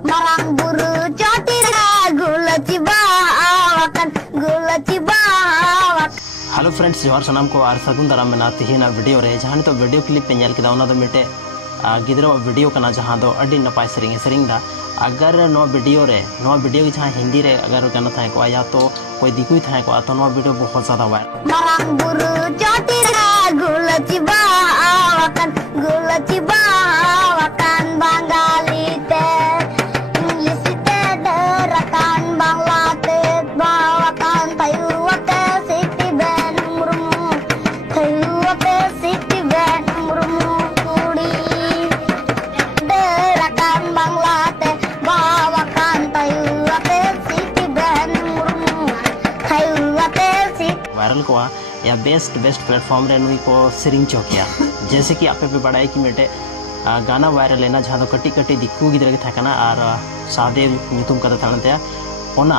Marang buru cotira gula cibawakan gula cibawakan. Hello friends जोहार सनाम को are सगुन दाराम में तिहिना वीडियो रे जहां तो वीडियो क्लिप पे नेल किदा मिटे गिद्रो वीडियो कना जहां दो अडी नपाय सेरिंग दा अगर नो वीडियो की जहां हिंदी रे अगर गाना थाए को या तो कोई दिकुई थाए को तो नो वीडियो बहुत ज्यादा viral Marang buru cotira gula cibawakan Bangali te English te derakan Bangla te bawakan Taiwa te Siti Ben murmu Taiwa te Siti Ben murmu kudi derakan Bangla te bawakan Taiwa te Siti Ben murmu Taiwa te Siti viral को या best platform रे नुई को सेरिंग चौकिया जैसे कि आपे पे बड़ाई कि मेटे गाना वायरल लेना जहाँ तो कटी कटी दिखू गिद्रा के थाकना और सादे नुतुम कदा थानते ओना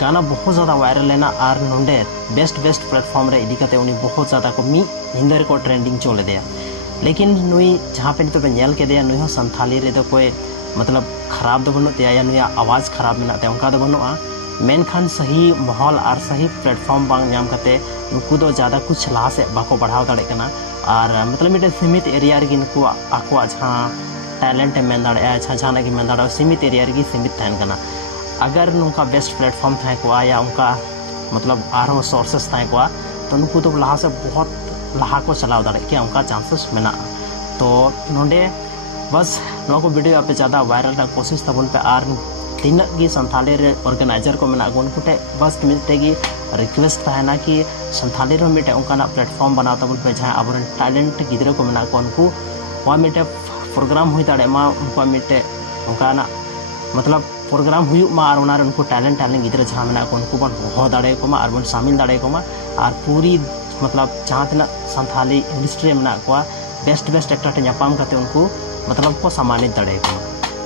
गाना बहुत ज़्यादा वायरल लेना और नोंडे बेस्ट प्लेटफॉर्म रे इदी कते उनी बहुत ज़्यादा को मी हिंदर को ट्रेंडिंग चले दे लेकिन नुई जहाँ पे तो नेल के दे नुई हो संथाली रे तो कोई मतलब खराब दो बनो या नुई आवाज़ खराब मेना ते उनका दो बनो मेनखान सही माहौल और सही प्लेटफॉर्म बांग नाम करते नुकु दो ज़्यादा कुछ लाहा से बाको बढ़ाव दाड़े कना और मतलब मिटे सीमित एरिया रे नुकु आको जहाँ टैलेंट मेन दाड़े जहाँ की मेन दाड़े सीमित एरिया रे सीमित तहन कना अगर उनका बेस्ट प्लेटफॉर्म थाए को या उनका मतलब आरो सोर्सेस थाए को तो नुकु तो लाहा से बहुत लाहा को चलाव दाड़े क्या उनका चांसेस मेना तो नोंडे बस नो को वीडियो पे ज़्यादा वायरल का कोशिश तबन पे आर तीन की संथाली रे ऑर्गेनाइजर को मेना उनको बस मिलते की रिक्वेस्ट है कि संथाली रे मिटे उनका प्लेटफॉर्म बना तब पे जहाँ अब टैलेंट गिद्रे को मेना उनको वहाँ मिटे प्रोग्राम हुई दाड़े मा उनको मिटे उनका मतलब प्रोग्राम हुई मा और उनको टैलेंट गिद्रे जहाँ मेना उनको बन हो दाड़े को मा और बन शामिल दाड़े को मा और पूरी मतलब जहाँ तना संथाली इंडस्ट्री मेना को बेस्ट एक्टर नापाम करते उनको मतलब को सम्मानित दाड़े को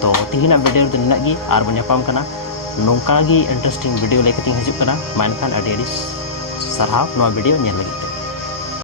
तो तीना वीडियो तो निनागी और बनापाम कना नौका गी इंटरेस्टिंग वीडियो लेके तीन हजूब कना मानखान अडी सारहाव नवा वीडियो नेल लगी।